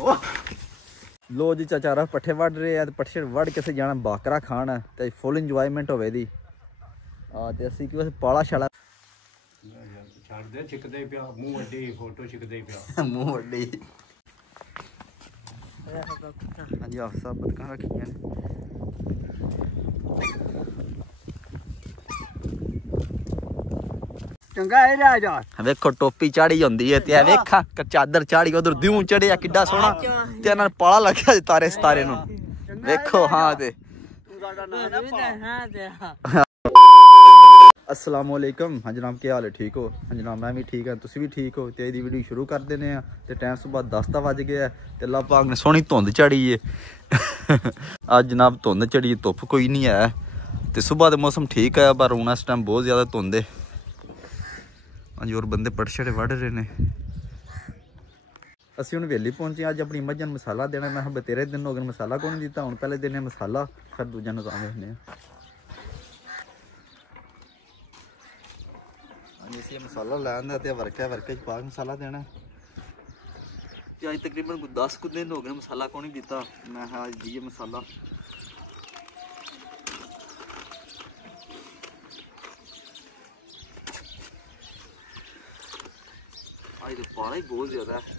लो जी चाचारा पट्ठे वढ़ रहे हैं, पट्ठे वढ़ के असीं जाना बाकरा खान ते फुल इंजॉयमेंट होवे दी। ते असीं कि बस पाला शाला छड़ दे छिकदे पिया मुंह वड्डी फोटो छिकदे पिया मुंह वड्डी। हाँ जी आप सब बतकां रखियां चंगा है राजा वेखो टोपी चाड़ी होंदी है ते वेखा चादर चाड़ी उधर द्यूं चढ़िया किड्डा सोहना ते नाल पाला लग्या तारे सितारे नु वेखो। हाँ ते अस्सलाम वालेकुम। हाँ जनाब क्या हाल है, ठीक हो? हाँ जनाब मैं भी ठीक हाँ, तुसीं भी ठीक हो? ते दी वीडियो शुरू कर देने आ ते टाइम सुबह 10 बज गया ते अल्लाह पाक ने सोहनी धुंध चढ़ी है। अज जनाब धुंध चढ़ी, धुप्प कोई नहीं है ते सुबह तो मौसम ठीक है पर हूँ इस टाइम बहुत ज़्यादा धुंध है। हाँ जी और बंदे पटछड़े वढ़ रहे ने। असीं हुण वेली पहुंचे, अज अपनी मझां नूं मसाला देना। मैं बतेरे दिन हो गए मसाला कौन नहीं दिता, हुण पहले देने मसाला फिर दूजा निज़ाम वेखने। हाँ जी असीं मसाला लैंदा ते वर्के च पा मसाला देना। ते अज तकरीबन 10 दिन हो गए मसाला कौन नहीं दिता। मैं अज दीए मसाला। आज तो पाला ही बहुत ज़्यादा है।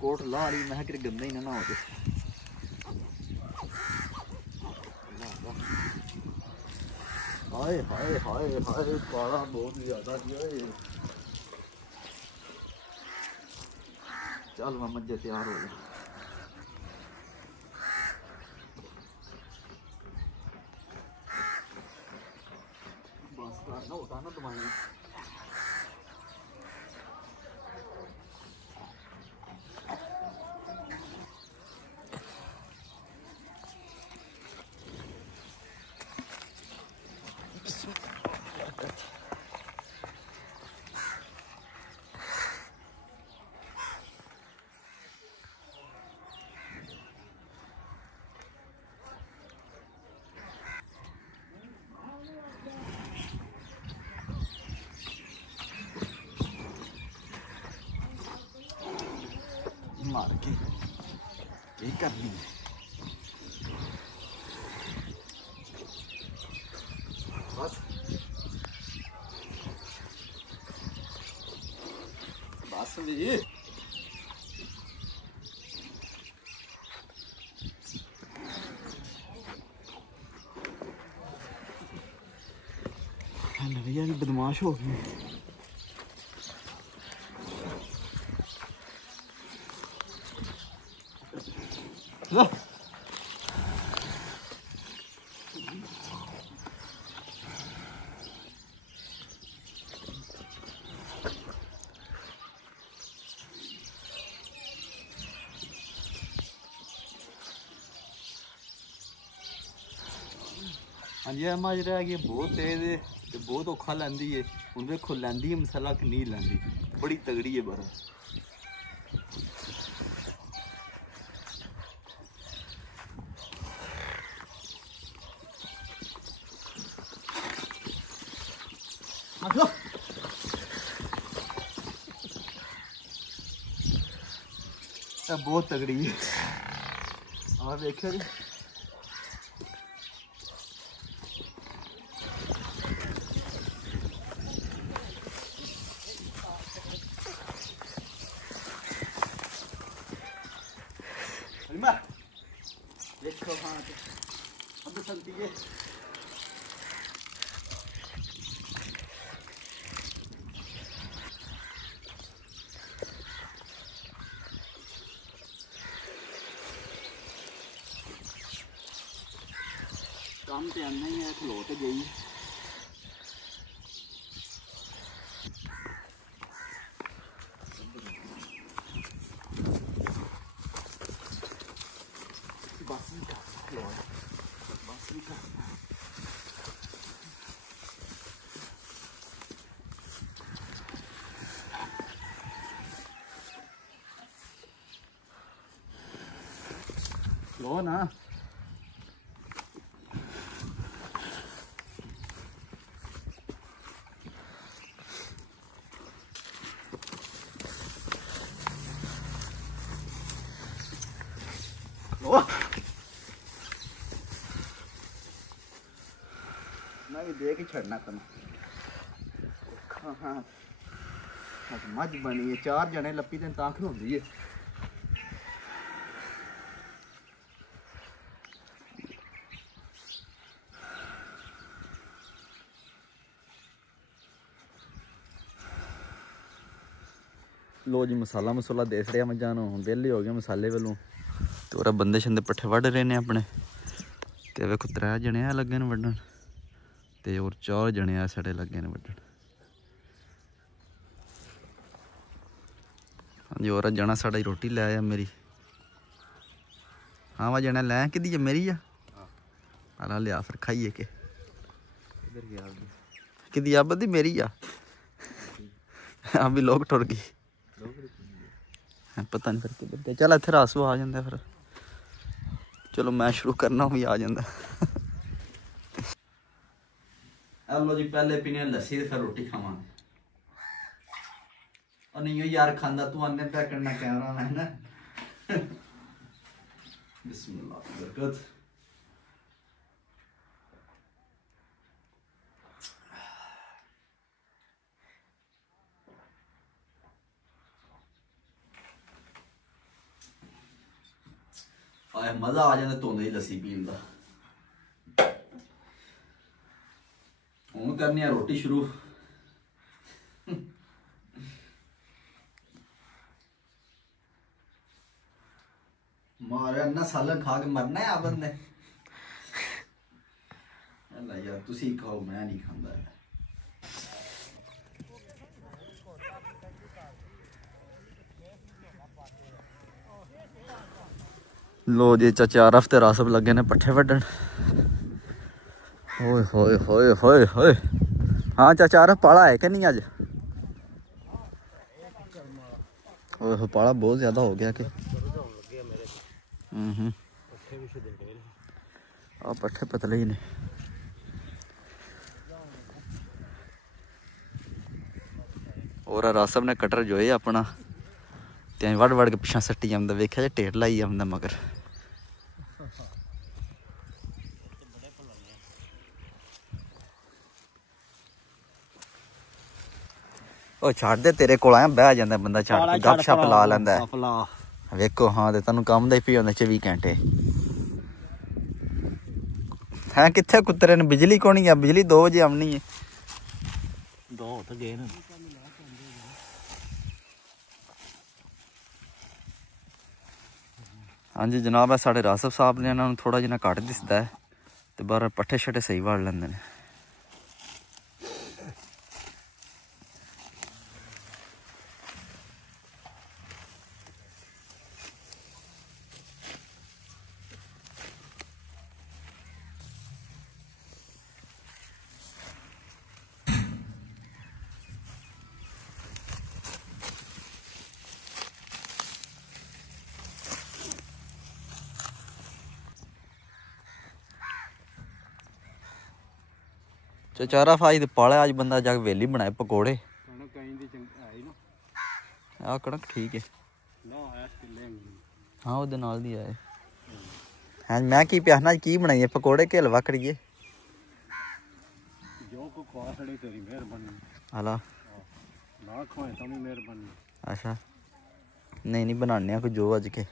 कोट ला रही मैं कि गंदा ही ना हो। हाय हाय हाय हाय पाला बहुत ज़्यादा जी। चल मैं मज्जे तैयार हो गया। बस करना होता ना तुम्हारी। मार के करनी है बस बस भी भैया भी बदमाश हो गई। हाँ जी अम्मा जो है बहुत तेज है तो बहुत औखा लैंदी है। हुण देखो लैंदी है मसाला कि नहीं लैंदी, बड़ी तगड़ी है पर। बहुत तगड़ी है आप देखिए जी। देखो हाँ अब चलती है। काम तो आना ही है, खलो तो गई। बस भी करना खलो, बस भी करना। लो ना भी दे के छड़ना तन हाँ मझ बनी है 4 जने लप्पी ते तां खलोंदी है। लो जी मसाला मसूला दे छड़िया मझां नूं, हुण विहले हो गए मसाले वालों ते ओरा बंदे शंदे पट्ठे वड्ढ रहे ने अपने ते वेखो 3 जने आ लगे न वड्ढन ते होर 4 जने आ साढ़े लगे न वड्ढन। हाँ जी और जना साढ़ा रोटी लै आया मेरी। हाँ वा जना लै कि मेरी आ अला लिया फिर खाइए के कि अब दी मेरी आ अभी लोग टुर गई पता नहीं फिर किधर गया। चल इत्थे रासू आ जाता फिर चलो मैं शुरू करना भी आ जाता। लो जी पहले पीने लस्सी फिर रोटी खावांगे। और नहीं यार खांदा तू अन्ने पैक करना कैमरा मैन ना बिस्मिल्लाह बरकत। आए मजा आ जाता धुंद लस्सी पीन का। हूँ करनी रोटी शुरू। मारे अन्ना सालन खा के मरना है आ बंदे यार तुसी खाओ मैं नहीं खांदा। लो जी चाचा आरफ ते रासब लगे ने पट्ठे वड्ढन। होए होए होए होए होए हाँ चाचा आरफ पाला है कि नहीं अज? ओह पाला बहुत ज्यादा हो गया कि पट्ठे पतले ही ने। और रासब ने कटर जोए अपना ते वड़ वड़ के पिछा सट्टी जाता वेख्या ढेर लाई जाता मगर ओ छड़ दे तेरे कोल आया बह जाता बंदा छड़ गप शप ला लैंदा वेखो। हाँ तो तेन काम का ही पी होंदा 24 घंटे है कितने कुत्तरे ने बिजली को नहीं है बिजली 2 बजे आनी है 2 तो गए ना। हाँ जी जनाब है साढ़े रासब साहब ने इन्होंने थोड़ा जिना घट दिसदा है तो बाहर पट्ठे शट्ठे सही वाड़ लेंदे ने। चारा फाई तो पाला अज बंदा जाके वेली बनाए पकौड़े आ कणक ठीक है। हाँ वो नाल दी आए। हाँ मैं की प्यासना की बनाइए पकौड़े के हलवा करिए हला अच्छा नहीं नहीं बनाने कुछ जो अज के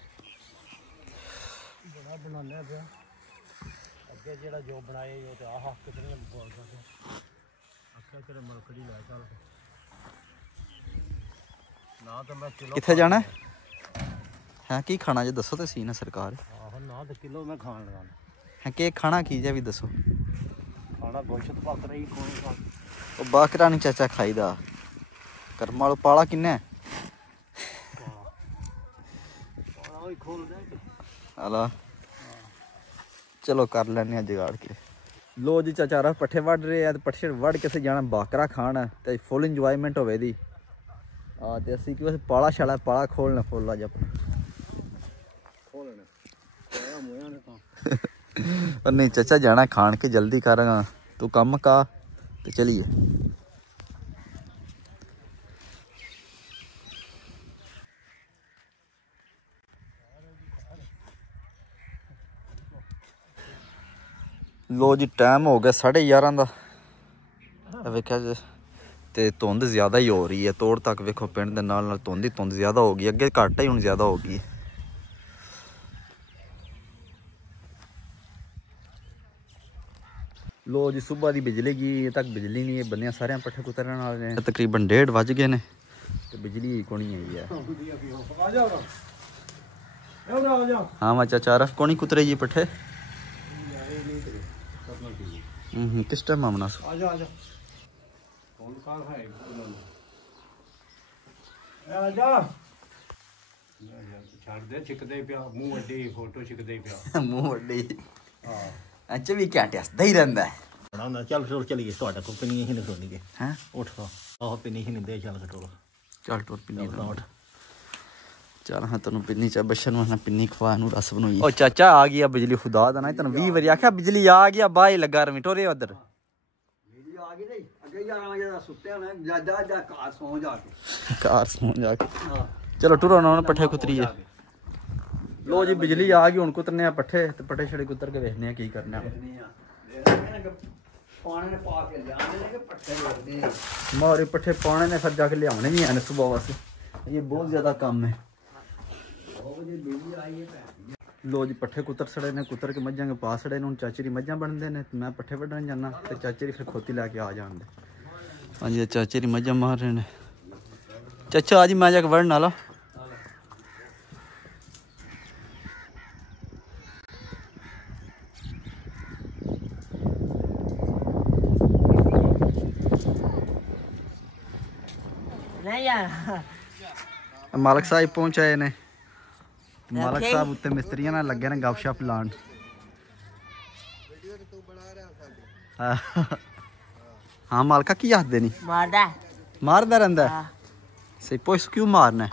किथे जाना है की खाना जो दसो तो सी ना सरकार किलो मैं खान लगा के खाना की जे भी दसो खाना गोश्त बकरा नहीं चाचा खाई दा कर्म वालों पाला किन्ने हला चलो कर लेने जुगाड़ के। लो जी चाचा पट्ठे वढ़ रहे हैं पट्ठे वढ़ के से जाना बाकरा खान तो फुल इंजॉयमेंट होवे दी ते असीं कि पाला शाला पाला खोलना फुल अज अपना नहीं चाचा जाना खान के जल्दी कर तू कम का तो चलिए। लो जी टाइम हो गया 11:30 का ਵੇਖਿਆ ਜੇ ਤੇ ਧੁੰਦ ਜ਼ਿਆਦਾ ਹੀ ਹੋ ਰਹੀ ਹੈ। ਤੋੜ ਤੱਕ ਵੇਖੋ ਪਿੰਡ ਦੇ ਨਾਲ ਨਾਲ ਧੁੰਦ ਹੀ ਧੁੰਦ ਜ਼ਿਆਦਾ ਹੋ ਗਈ, ਅੱਗੇ ਘੱਟ ਹੀ ਹੁਣ ਜ਼ਿਆਦਾ ਹੋ ਗਈ। ਲੋ ਜੀ ਸੁਬਾਹ ਦੀ ਬਿਜਲੀ ਗਈ, ਇਹ ਤੱਕ ਬਿਜਲੀ ਨਹੀਂ ਹੈ, ਬੰਨਿਆ ਸਾਰਿਆਂ ਪੱਠੇ ਕੁਤਰਨ ਵਾਲੇ ਨੇ। ਤਕਰੀਬਨ 1:30 ਵੱਜ ਗਏ ਨੇ ਤੇ ਬਿਜਲੀ ਕੋਣੀ ਆਈ ਹੈ। हाँ मैं चाचा रफ कौन ही कुतरे जी पट्ठे किस टाइम आमना मुंह वड्डी अच्छा भी क्या हसदा ही रहंदा है। चल फिर चलिए ਤੁਹਾਡਾ ਕੋ ਪਿੰਨੀ ਹੀ ਨਹੀਂ ਸੁਣੀਗੇ ਹੈ ਉੱਠ ਆਹ ਪਿੰਨੀ ਹੀ ਨਹੀਂ ਦੇ ਚੱਲ ਕਟੋਲਾ ਚੱਲ ਟੋਰ ਪਿੰਨੀ ਉੱਠ ਚੱਲ ਹਾਂ ਤੈਨੂੰ ਪਿੰਨੀ ਚ ਬੱਛਣ ਨੂੰ ਪਿੰਨੀ ਖਵਾ ਨੂੰ ਰਸ ਬਣਾਈ। ਉਹ ਚਾਚਾ ਆ ਗਈ ਆ ਬਿਜਲੀ ਖੁਦਾ ਦਾ ਨਾ ਤੈਨੂੰ 20 ਵਾਰੀ ਆਖਿਆ ਬਿਜਲੀ ਆ ਗਈ ਆ ਬਾਹਰ ਲੱਗਾ ਰਵੀ ਟੋਰੇ ਉਧਰ ਬਿਜਲੀ ਆ ਗਈ ਨਹੀਂ ਅੱਗੇ 11 ਵਜੇ ਦਾ ਸੁੱਤਿਆ ਮੈਂ ਜਾ ਕਾਰ ਸੌਂ ਜਾ ਕੇ ਹਾਂ ਚਲੋ ਟੁਰੋ ਨਾ ਪੱਠੇ ਕੁਤਰੀਏ। ਲੋ ਜੀ ਬਿਜਲੀ ਆ ਗਈ ਹੁਣ ਕੁਤਰਨੇ ਆ ਪੱਠੇ ਤੇ ਪੱਠੇ ਛੜੇ ਕੁਤਰ ਕੇ ਵੇਖਨੇ ਆ ਕੀ ਕਰਨਾ। ਪਾਣੇ ਨੇ ਪਾ ਕੇ ਲਿਆਣੇ ਨੇ ਕਿ ਪੱਠੇ ਲੱਗਦੇ ਆ ਮਾਰੇ ਪੱਠੇ ਪਾਣੇ ਨੇ ਫਿਰ ਜਾ ਕੇ ਲਿਆਉਣੇ ਵੀ ਹਨ ਸੁਬਾਹ ਵਾਸਤੇ। ਇਹ ਬਹੁਤ ਜ਼ਿਆਦਾ ਕੰਮ ਹੈ। लो जी पट्ठे कुतर सड़े ने कुतर के मझां के पा सड़े ने। चाचे दी मझां बनते हैं मैं पट्ठे वड्ढन जाना तो चाचे दी फिर खोती लैके आ जान दे। हाँ जी चाचे दी मझां मार रहे ने। चाचा आज मैं जाके वढ़न आला मालक साहब पहुंचाए ने। मालक साहब उत्ते मिस्त्रियां नाल लगे ने गपशप लान। हाँ मालका की आखदे नी मारदा रहिंदा सही पुछ क्यों मारना है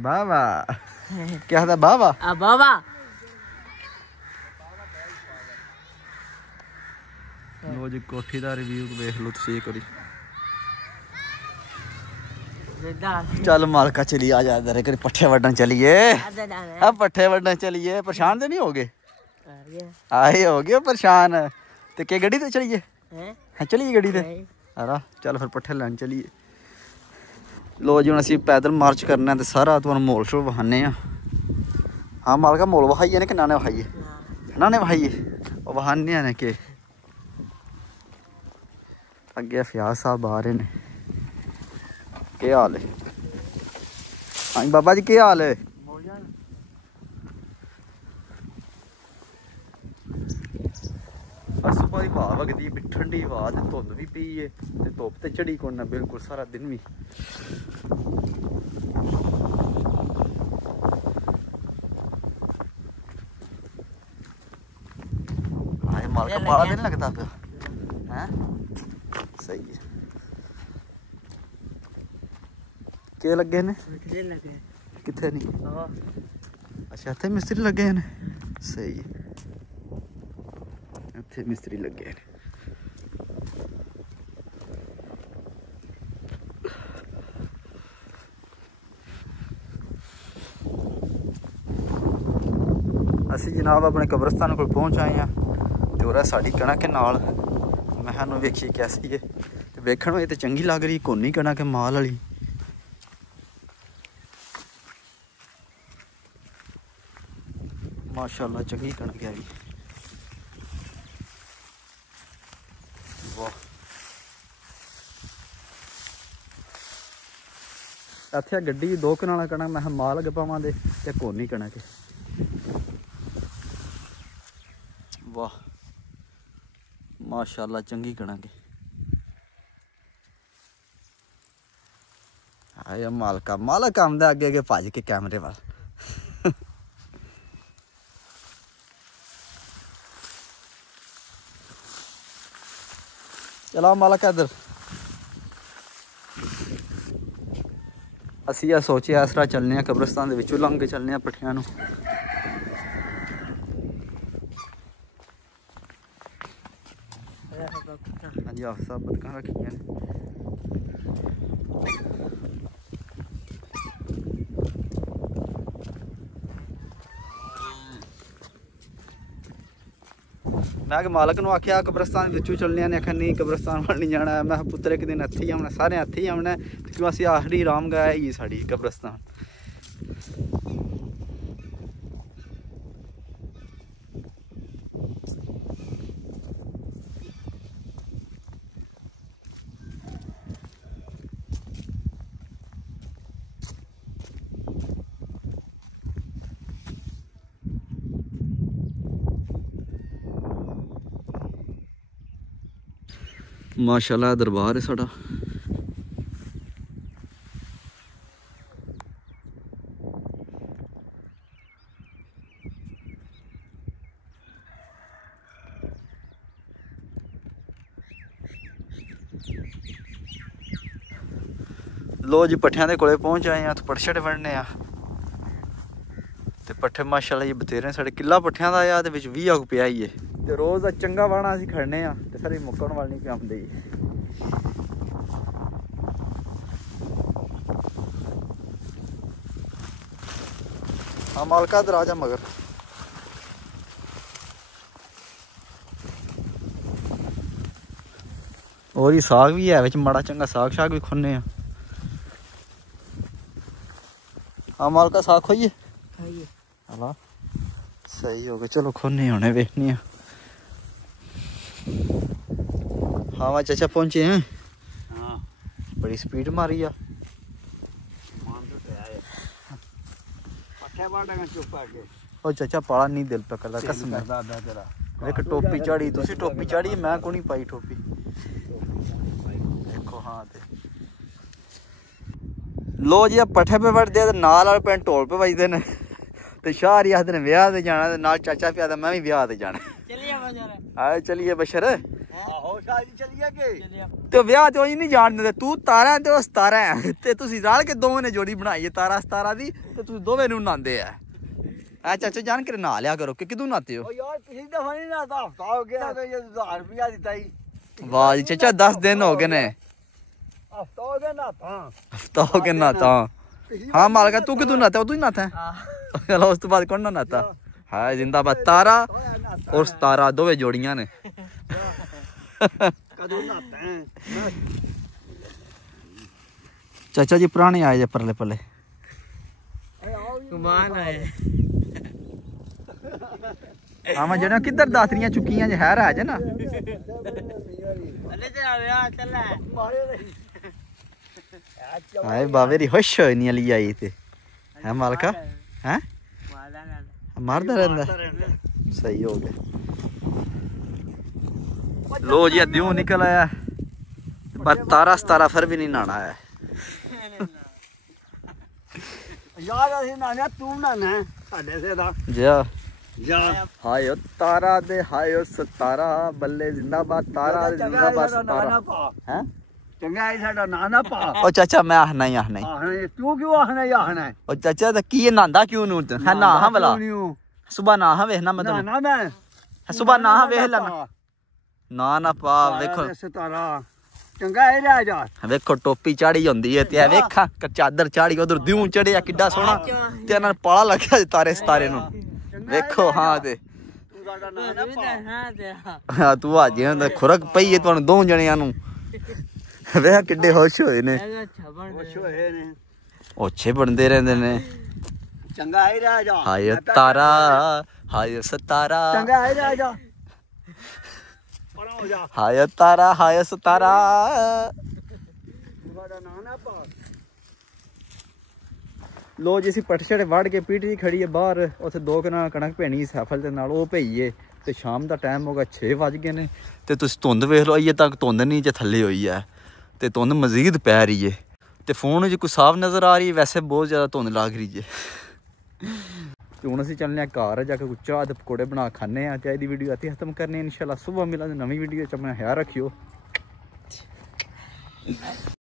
बाबा क्या आखदा बाबा बाबा लो जी कोठी दा रिव्यू देख लो तुसीं करी। चल मालका चलिए आ जा इधर करी पट्ठे वड्ढन चलिए। अब पट्ठे वड्ढन चलिए परेशान तो नहीं हो गए? आए हो गए परेशान ते के गड्डी ते चलिए हाँ चलिए गड्डी ते अरा चल फिर पट्ठे लैन चलिए। लो जी हुण असीं पैदल मार्च करना ते सारा तुहानूं मोल शोल वखाने आ। हाँ मालका मोल वखाइए ने कि नाने वखाइए नाने वखाइए वखाने ने के अगे फयाज साहब आ रहे ने। के हाल है? हाँ बाबा जी के हाल है? सुबह की हवा वगदी भी ठंडी हवा ते धुंध भी पई है ते धुप्प ते चढ़ी कोई ना बिल्कुल सारा दिन भी। हाय मालका बड़ा दिन लगता पिया हैं सही है। के लगे ने किथे नहीं अच्छा इत्थे मिस्त्री लगे ने सही है इत्थे मिस्त्री लगे ने। असी जनाब अपने कब्रस्तान को पहुँच आए हैं तो उरा साड़ी कणक के नाल मैं सानू वेखिए कैसी है तो वेखण में तो चंगी लग रही कोनी कणक माल वाली। माशाल्लाह चंगी कणक है वाह। इत्थे गड्डी 2 कनाल कणक मैं माल अगे पावां दे ते कोनी कणक वाह माशाल्लाह चंगी कणक आया मालका मालक आमदा अगे अगे भज के कैमरे वाल। चला मालक इधर असी आ सोचे इस तरह चलने कब्रस्तान दे विचों लंघ के चलने पट्ठियां नूं। हाँ जी आप सब बतकां रखियां ने मैं मालक नूं आख्या कब्रस्तान विचों चलने ने, आखिया नहीं कब्रस्तान वाल नहीं जाना। मैं पुत्तर एक दिन इत्थे ही आना, सारे इत्थे ही आना क्यों असीं आखिरी आराम गाह ही साड़ी कब्रस्तान। माशाल्लाह दरबार है साड़ा। लो जी पट्ठियां दे कोले पहुंच आए हैं, तो पट्ठे छड़े वड़ने आ ते पट्ठे माशाल्लाह ये बतेरे साढ़े किला पट्ठियां दा आया ते विच 20 अग पिया ही है ते रोज़ दा चंगा वाणा असीं खड़ने आ ते सारी मुक्कण वाल नहीं पिआंदे। हाँ मालका इधर आ जा मगर। और ये साग भी है विच, माड़ा चंगा साग शाग भी खुन्ने आ। हाँ मालका साग खोइए हला सही हो गया। चलो खोने होने वेखने। हाँ वहाँ चाचा पहुंचे हैं। हाँ बड़ी स्पीड मारी आ। ओ चाचा पाला नहीं दिल पे करदा कसम है। एक टोपी चाड़ी तुसी टोपी चाड़ी मैं को नहीं पाई टोपी देखो। हाँ ते लो जी पट्ठे पे वड़दे ते नाल वाले पिंड ढोल पे बजदे ने ते शाहरी आखदे ने ब्याह ते जाना ते नाल चाचा पे आखदा मैं भी ब्याह ते जाना। चलिए बशर आए चलिए बशर आहो शादी चलिए के ते ब्याह ते ओही नहीं जान दे। तू तारा ते ओ सतारा है ते तुसी रल के दोवें ने जोड़ी बनाई है तारा सतारा दी ते तुसी दोवें नूं नांदे है। आ चाचा जान के नहा लिया करो कि किदू नहाते हो। ओ यार पिछली दफा नहीं नहाता, हफ्ता हो गया तो ये 1000 रुपया दिता ही। वाह जी चाचा 10 दिन हो गए ने। हफ्ता हो गया नहाता, हफ्ता हो गया नहाता। हाँ मालका तू किदू नहाता, तू ही नहाता है। चलो उस तो बाद कौन ना नहाता है। जिंदाबाद तारा और सतारा दोवें जोड़ियां ने। कदों नहाता है चाचा जी पुराने आए जे परले पले कुमान आए। हाँ मैं जड़ा किधर दातरियां चुकियां जे है रह जे ना हाय बावे री खुश होई नहीं अली आई थे है मालका हैं मारदा रहंदा सही हो गया। लो जी अद्धियों निकल आया पर तारा सतारा फिर भी नहीं नहाना है। यार असि नहाने तू नहाना है साडे से दा जा जा। हाय तारा दे हाय सतारा बल्ले जिंदाबाद तारा जिंदाबाद सतारा हैं चंगा है साडा नाना पा। ओ चाचा मैं आखना ही आखना ही आखने तू क्यों आखना ही आखना है। ओ चाचा दा की नहांदा क्यों नू है ना हां वाला सुबह ना हां वेखना मतलब ना मैं सुबह ना हां वेख लेना ना ना पा देखो सतारा चंगा है रह जा। वेखो टोपी चाड़ी होंदी है ते वेखा चादर चाड़ी उधर दिऊं चढ़िया किड्डा सोहना ते इन्हां पाला लग्या तारे सतारे नू वेखो। हाँ ते हाँ तू आ जे खुरक पई है तुहानू दो जणियां नू वेख किड्डे खुश होए ने ओछे बनदे रहंदे ने। चंगा है रह जा। हाय तारा हाय सतारा चंगा है रह जा। हाय तारा हाय सतारा लो जी पट्ठ छड़े वड़ के पीटी खड़ी है बाहर उत्थे 2 कनाल कणक पैनी सैफल दे नाल ओह पईए ते शाम दा टाइम हो गया 6 बज गए ने ते तुसीं धुंद वेख लो अजे तक धुंद नहीं जे थल्ले होई है ते धुंद मजीद पै रही है ते फोन च कोई साफ नज़र आ रही है वैसे बहुत ज़्यादा धुंद लग रही है। तो हुण असीं चलने घर जाके कुछ चाह ते पकौड़े बना खाने ते अज दी वीडियो इत्थे खत्म करने इंशाल्लाह सुबह मिलांगे नवीं वीडियो च अपना ख्याल रखियो।